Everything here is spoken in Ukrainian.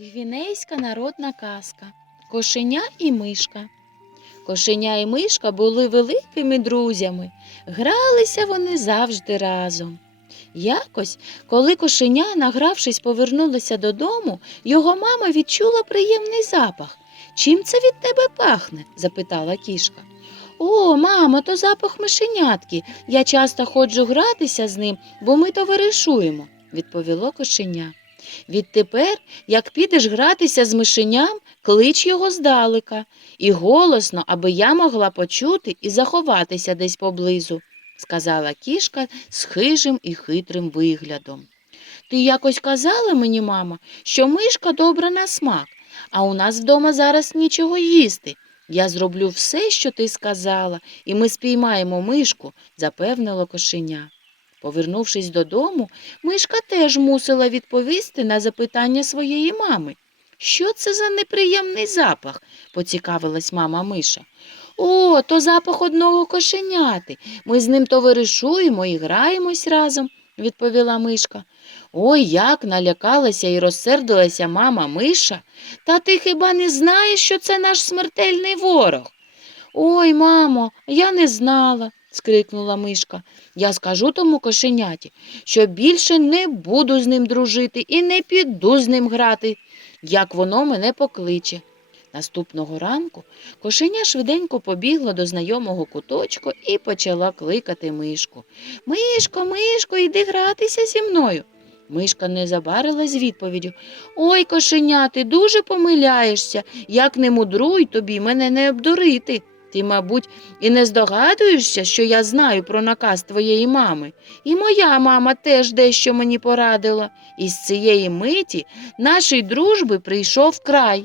Гвінейська народна казка Кошеня і мишка. Кошеня і мишка були великими друзями. Гралися вони завжди разом. Якось, коли кошеня, награвшись, повернулося додому, його мама відчула приємний запах. Чим це від тебе пахне? запитала кішка. О, мамо, то запах мишенятки. Я часто ходжу гратися з ним, бо ми товаришуємо, відповіло кошеня. Відтепер, як підеш гратися з мишеням, клич його здалека і голосно, аби я могла почути і заховатися десь поблизу, сказала кішка з хижим і хитрим виглядом. Ти якось казала мені, мама, що мишка добра на смак, а у нас вдома зараз нічого їсти. Я зроблю все, що ти сказала, і ми спіймаємо мишку, запевнило кошеня. Повернувшись додому, мишка теж мусила відповісти на запитання своєї мами. Що це за неприємний запах? поцікавилась мама Миша. О, то запах одного кошеняти. Ми з ним товаришуємо і граємось разом, відповіла мишка. Ой, як налякалася і розсердилася мама Миша. Та ти хіба не знаєш, що це наш смертельний ворог? Ой, мамо, я не знала, скрикнула мишка. Я скажу тому кошеняті, що більше не буду з ним дружити і не піду з ним грати, як воно мене покличе. Наступного ранку кошеня швиденько побігла до знайомого куточку і почала кликати мишку. Мишко, мишко, йди гратися зі мною. Мишка не забарилась з відповіддю. Ой, кошеня, ти дуже помиляєшся. Як не мудруй тобі мене не обдурити. Ти, мабуть, і не здогадуєшся, що я знаю про наказ твоєї мами. І моя мама теж дещо мені порадила. І з цієї миті нашій дружби прийшов край.